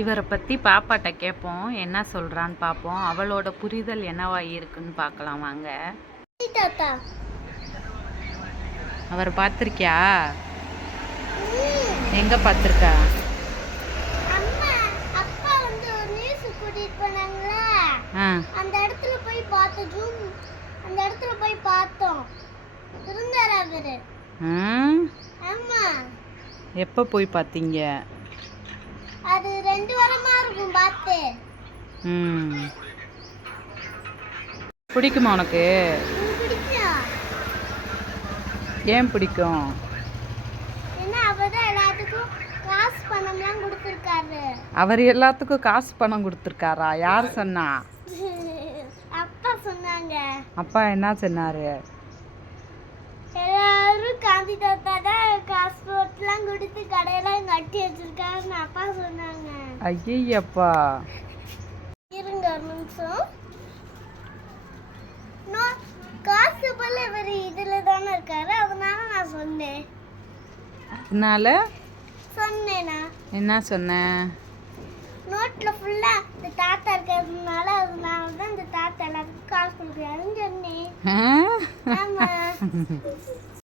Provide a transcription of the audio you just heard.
இவரை பற்றி பாப்பாட்ட கேட்போம், என்ன சொல்கிறான்னு பார்ப்போம். அவளோட புரிதல் என்னவா இருக்குன்னு பார்க்கலாம் வாங்க. அவரை பார்த்துருக்கியா? எங்கே பார்த்துருக்கா? அந்த இடத்துல போய் பார்த்தோம். அந்த இடத்துல போய் பார்த்தோம். இருந்தாரா அவரு? ஆமா. எப்போ போய் பார்த்தீங்க? அது 2 வாரமா இருக்கும் பார்த்து. பிடிக்குமா உனக்கு? பிடிக்கும். ஏன் பிடிக்கும்? ஏன்னா அவர்தான் எல்லாத்துக்கும் காசு பணம்லாம் கொடுத்துருக்காரு. அவர் எல்லாத்துக்கும் காசு பணம் கொடுத்துருக்காரா? யார் சொன்னா? அப்பா சொன்னாங்க. அப்பா என்ன சொன்னாரு? எல்லாரும் காந்தி தாத்தா தான் காசு போட்டுலாம் கொடுத்து கடையெல்லாம் கட்டி வச்சிருக்காருன்னு அப்பா சொன்னாங்க. ஐயப்பா, இருங்க ஒரு நிமிஷம். காசு போல இவர் இதுல தானே இருக்காரு, அதனால நான் சொன்னேன். அதனால சொன்னேனா? என்ன சொன்னேன்? நோட்ல ஃபுல்லா இந்த தாத்தா இருக்கிறதுனால அதனால தான் இந்த தாத்தா எல்லாத்துக்கும் காசு கொடுக்குறாருன்னு சொன்னேன். ஆமா.